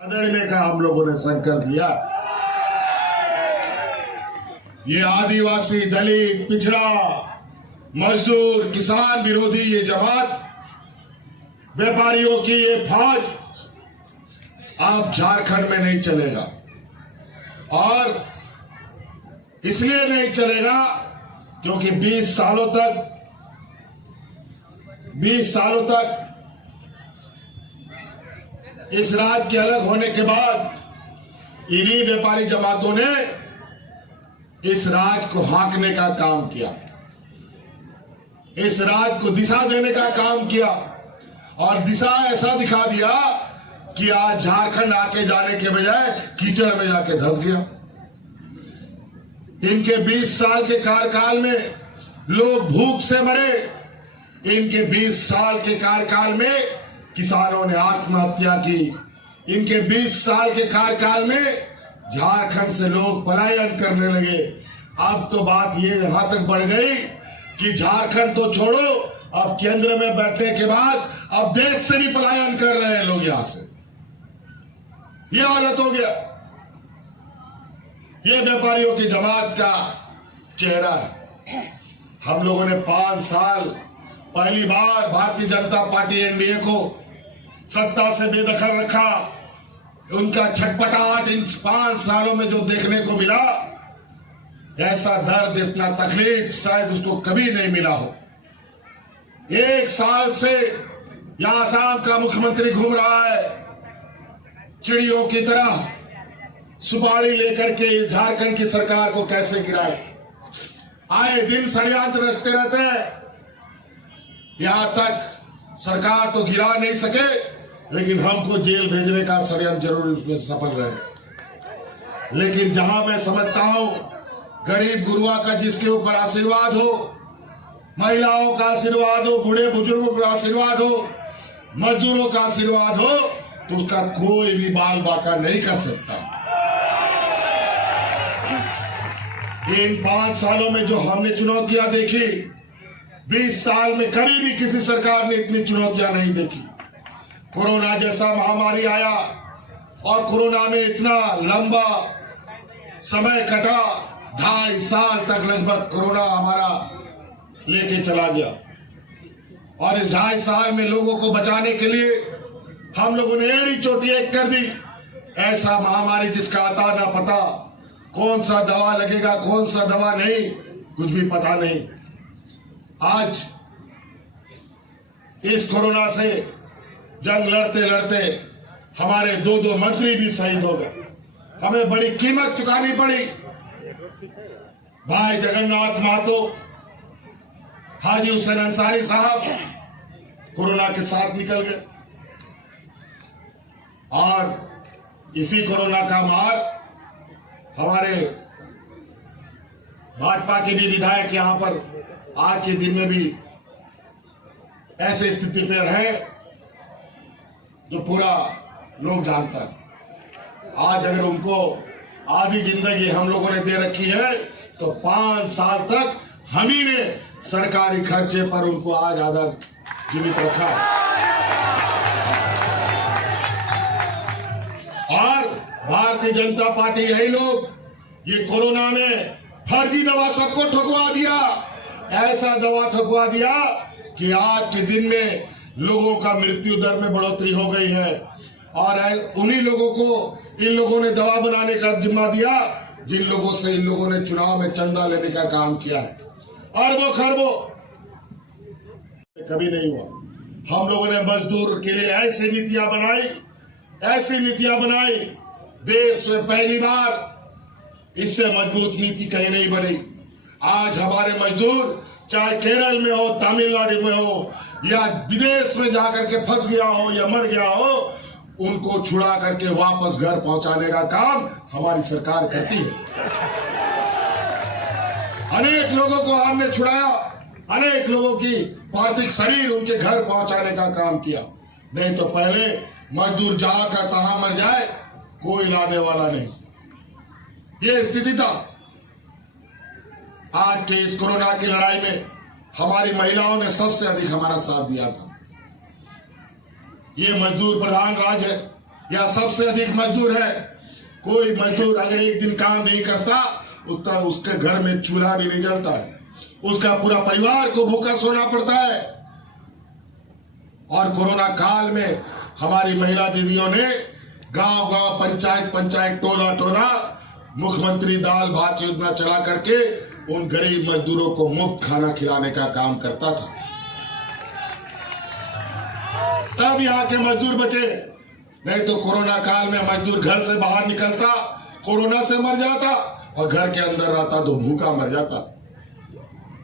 बदलने का हम लोगों ने संकल्प लिया। ये आदिवासी, दलित, पिछड़ा, मजदूर, किसान विरोधी ये जमात, व्यापारियों की ये फौज अब झारखंड में नहीं चलेगा। और इसलिए नहीं चलेगा क्योंकि 20 सालों तक इस राज्य के अलग होने के बाद इन्हीं व्यापारी जमातों ने इस राज्य को हाँकने का काम किया, इस राज्य को दिशा देने का काम किया और दिशा ऐसा दिखा दिया कि आज झारखंड आके जाने के बजाय कीचड़ में जाके धंस गया। इनके 20 साल के कार्यकाल में लोग भूख से मरे, इनके 20 साल के कार्यकाल में किसानों ने आत्महत्या की, इनके 20 साल के कार्यकाल में झारखंड से लोग पलायन करने लगे। अब तो बात ये यहां तक बढ़ गई कि झारखंड तो छोड़ो, अब केंद्र में बैठने के बाद अब देश से भी पलायन कर रहे हैं लोग यहां से। ये हालत हो गया। ये व्यापारियों की जमात का चेहरा है। हम लोगों ने 5 साल पहली बार भारतीय जनता पार्टी एनडीए को सत्ता से बेदखल रखा। उनका छटपटाहट इन 5 सालों में जो देखने को मिला, ऐसा दर्द, इतना तकलीफ शायद उसको कभी नहीं मिला हो। 1 साल से यहां असम का मुख्यमंत्री घूम रहा है, चिड़ियों की तरह सुपारी लेकर के झारखंड की सरकार को कैसे गिराए। आए दिन षड्यंत्र रचते रहते हैं। यहां तक सरकार तो गिरा नहीं सके, लेकिन हमको जेल भेजने का षड्यंत्र जरूर उसमें सफल रहे। लेकिन जहां मैं समझता हूं गरीब गुरुआ का जिसके ऊपर आशीर्वाद हो, महिलाओं का आशीर्वाद हो, बूढ़े बुजुर्गों का आशीर्वाद हो, मजदूरों का आशीर्वाद हो, तो उसका कोई भी बाल बाका नहीं कर सकता। इन 5 सालों में जो हमने चुनौतियां देखी, 20 साल में कभी भी किसी सरकार ने इतनी चुनौतियां नहीं देखी। कोरोना जैसा महामारी आया और कोरोना में इतना लंबा समय कटा, 2.5 साल तक लगभग कोरोना हमारा लेके चला गया। और इस 2.5 साल में लोगों को बचाने के लिए हम लोगों ने एड़ी चोटी एक कर दी। ऐसा महामारी जिसका आता ना पता, कौन सा दवा लगेगा, कौन सा दवा नहीं, कुछ भी पता नहीं। आज इस कोरोना से जंग लड़ते लड़ते हमारे 2 मंत्री भी शहीद हो गए। हमें बड़ी कीमत चुकानी पड़ी। भाई जगन्नाथ महतो, हाजी हुसैन अंसारी साहब कोरोना के साथ निकल गए और इसी कोरोना का मार हमारे भाजपा के भी विधायक यहां पर आज के दिन में भी ऐसे स्थिति पर है जो पूरा लोग जानता है। आज अगर उनको आधी जिंदगी हम लोगों ने दे रखी है, तो 5 साल तक हम ही ने सरकारी खर्चे पर उनको आज आधा जीवित रखा। और भारतीय जनता पार्टी यही लोग ये कोरोना में फर्जी दवा सबको ठुकवा दिया। ऐसा दवा ठुकवा दिया कि आज के दिन में लोगों का मृत्यु दर में बढ़ोतरी हो गई है। और उन्हीं लोगों को इन लोगों ने दवा बनाने का जिम्मा दिया जिन लोगों से इन लोगों ने चुनाव में चंदा लेने का काम किया है। अरबों खरबों कभी नहीं हुआ। हम लोगों ने मजदूर के लिए ऐसी नीतियां बनाई, देश में पहली बार इससे मजबूत नीति कहीं नहीं बनी। आज हमारे मजदूर चाहे केरल में हो, तमिलनाडु में हो या विदेश में जाकर के फंस गया हो या मर गया हो, उनको छुड़ा करके वापस घर पहुंचाने का काम हमारी सरकार करती है। अनेक लोगों को हमने छुड़ाया, अनेक लोगों की पार्थिव शरीर उनके घर पहुंचाने का काम किया। नहीं तो पहले मजदूर जहां का तहां मर जाए, कोई लाने वाला नहीं। ये स्थिति था। आज के इस कोरोना की लड़ाई में हमारी महिलाओं ने सबसे अधिक हमारा साथ दिया था। ये मजदूर प्रधान राज्य है। या सबसे अधिक मजदूर है। कोई मजदूर अगर एक दिन काम नहीं करता उसके घर में चूल्हा भी नहीं जलता है, उसका पूरा परिवार को भूखा सोना पड़ता है। और कोरोना काल में हमारी महिला दीदियों ने गांव गांव, पंचायत पंचायत, टोला टोला मुख्यमंत्री दाल भात योजना चला करके उन गरीब मजदूरों को मुफ्त खाना खिलाने का काम करता था। तब यहाँ के मजदूर बचे, नहीं तो कोरोना काल में मजदूर घर से बाहर निकलता कोरोना से मर जाता और घर के अंदर रहता तो भूखा मर जाता।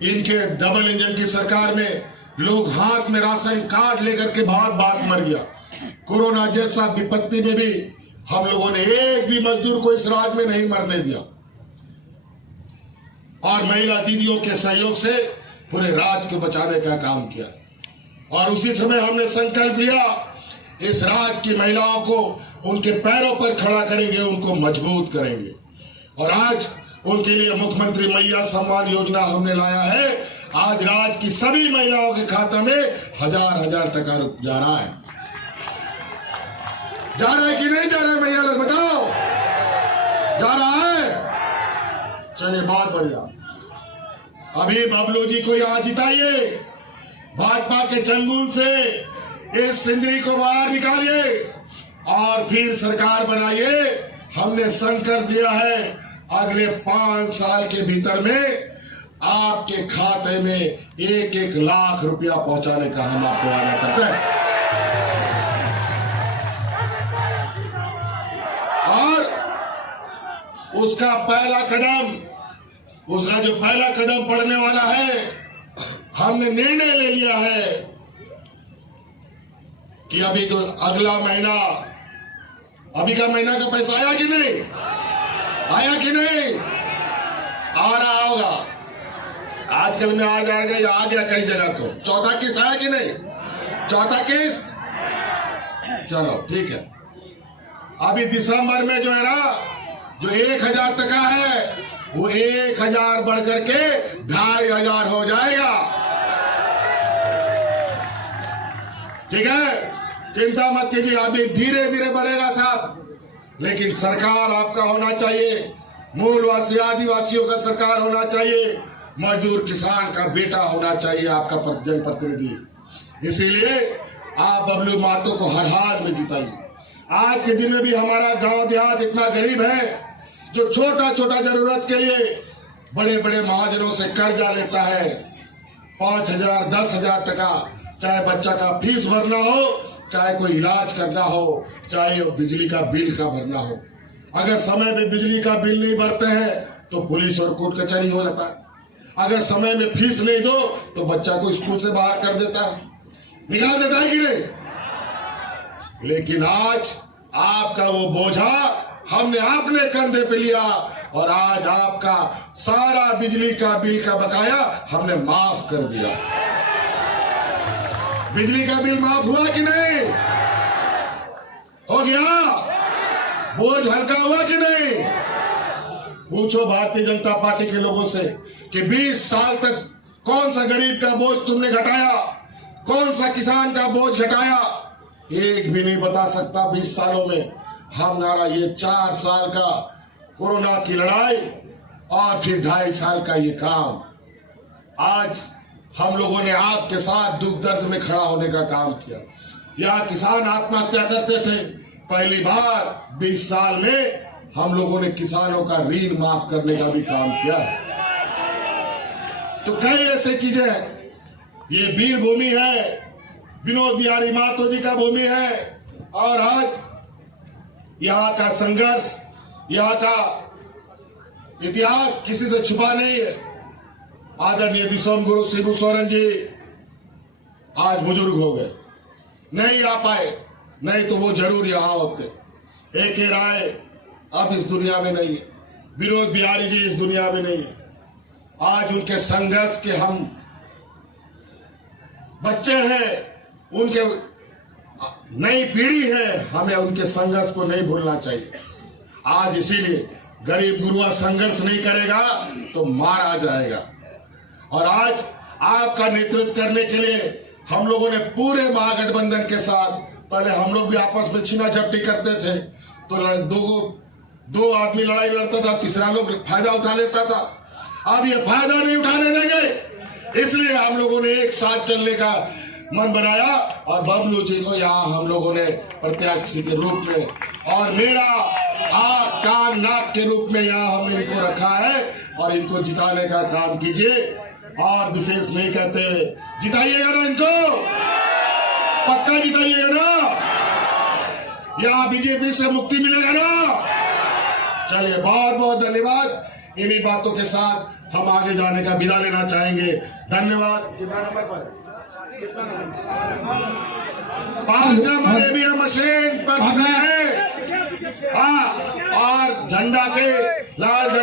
इनके डबल इंजन की सरकार में लोग हाथ में राशन कार्ड लेकर के बात मर गया। कोरोना जैसा विपत्ति में भी हम लोगों ने एक भी मजदूर को इस राज्य में नहीं मरने दिया और महिला दीदियों के सहयोग से पूरे राज्य को बचाने का काम किया। और उसी समय हमने संकल्प लिया, इस राज्य की महिलाओं को उनके पैरों पर खड़ा करेंगे, उनको मजबूत करेंगे। और आज उनके लिए मुख्यमंत्री मैया सम्मान योजना हमने लाया है। आज राज्य की सभी महिलाओं के खाते में 1000 टका जा रहा है। जा रहा है कि नहीं जा रहा है भैया लोग बताओ? जा रहा है। चलिए बहुत बढ़िया। अभी बबलू जी को यहाँ जिताइए, भाजपा के चंगुल से इस सिंदरी को बाहर निकालिए और फिर सरकार बनाइए। हमने संकल्प लिया है अगले 5 साल के भीतर में आपके खाते में 1-1 लाख रुपया पहुंचाने का हम आपको वादा करते हैं। और उसका जो पहला कदम पड़ने वाला है, हमने निर्णय ले लिया है कि अभी तो अगला महीना, अभी का महीना का पैसा आया कि नहीं? आया कि नहीं? आ रहा होगा, आजकल में आ जाएगा या आ गया कई जगह। तो चौथा किस्त आया कि नहीं? चौथा किस्त, चलो ठीक है। अभी दिसंबर में जो है ना, जो 1000 टका है वो 1000 बढ़ करके 2500 हो जाएगा। ठीक है, चिंता मत कीजिए, अभी धीरे धीरे बढ़ेगा साहब, लेकिन सरकार आपका होना चाहिए, मूलवासी आदिवासियों का सरकार होना चाहिए, मजदूर किसान का बेटा होना चाहिए आपका जनप्रतिनिधि। इसीलिए आप बबलू महतो को हर हाल में जिताइए। आज के दिन में भी हमारा गांव देहात इतना गरीब है जो छोटा छोटा जरूरत के लिए बड़े बड़े महाजनों से कर्जा लेता है। 5000 10,000 टका, चाहे बच्चा का फीस भरना हो, चाहे कोई इलाज करना हो, चाहे बिजली का बिल का भरना हो। अगर समय में बिजली का बिल नहीं भरते हैं तो पुलिस और कोर्ट कचहरी हो जाता है। अगर समय में फीस नहीं दो तो बच्चा को स्कूल से बाहर कर देता है, निकाल देता है कि नहीं? लेकिन आज आपका वो बोझा हमने अपने कंधे पे लिया और आज आपका सारा बिजली का बिल का बकाया हमने माफ कर दिया। बिजली का बिल माफ हुआ कि नहीं? हो गया? बोझ हल्का हुआ कि नहीं? पूछो भारतीय जनता पार्टी के लोगों से कि 20 साल तक कौन सा गरीब का बोझ तुमने घटाया, कौन सा किसान का बोझ घटाया? एक भी नहीं बता सकता। 20 सालों में हमारा ये 4 साल का कोरोना की लड़ाई और फिर 2.5 साल का ये काम, आज हम लोगों ने आपके साथ दुख दर्द में खड़ा होने का काम किया। यहाँ किसान आत्महत्या करते थे, पहली बार 20 साल में हम लोगों ने किसानों का ऋण माफ करने का भी काम किया है। तो कई ऐसी चीजें हैं। ये वीर भूमि है, विनोद बिहारी महतो जी का भूमि है। और आज यहाँ का संघर्ष, यहाँ का इतिहास किसी से छुपा नहीं है। आदरणीय दिसोम गुरु शिबू सोरेन जी आज बुजुर्ग हो गए, नहीं आ पाए, नहीं तो वो जरूर यहाँ होते। एक ही राय अब इस दुनिया में नहीं है, विनोद बिहारी जी इस दुनिया में नहीं है। आज उनके संघर्ष के हम बच्चे हैं, उनके नई पीढ़ी है, हमें उनके संघर्ष को नहीं भूलना चाहिए। आज इसीलिए गरीब गुरुआ संघर्ष नहीं करेगा तो मारा जाएगा। और आज आपका नेतृत्व करने के लिए हम लोगों ने पूरे महागठबंधन के साथ पहले हम लोग भी आपस में छीना झपटी करते थे, तो दो आदमी लड़ाई लड़ता था, तीसरा लोग फायदा उठा लेता था। अब ये फायदा नहीं उठाने देंगे, इसलिए हम लोगों ने एक साथ चलने का मन बनाया और बबलू जी को यहाँ हम लोगों ने प्रत्याशी के रूप में और मेरा आँख कान नाक के रूप में यहाँ हमने इनको रखा है और इनको जिताने का काम कीजिए। और विशेष नहीं कहते, जिताइएगा ना इनको, पक्का जिताइएगा ना, यहाँ बीजेपी से मुक्ति मिलेगा ना। चलिए, बहुत बहुत धन्यवाद। इन्हीं बातों के साथ हम आगे जाने का विदा लेना चाहेंगे। धन्यवाद। 5 नंबर ईवीएम मशीन पर है। हाँ, और झंडा के लाल झंडा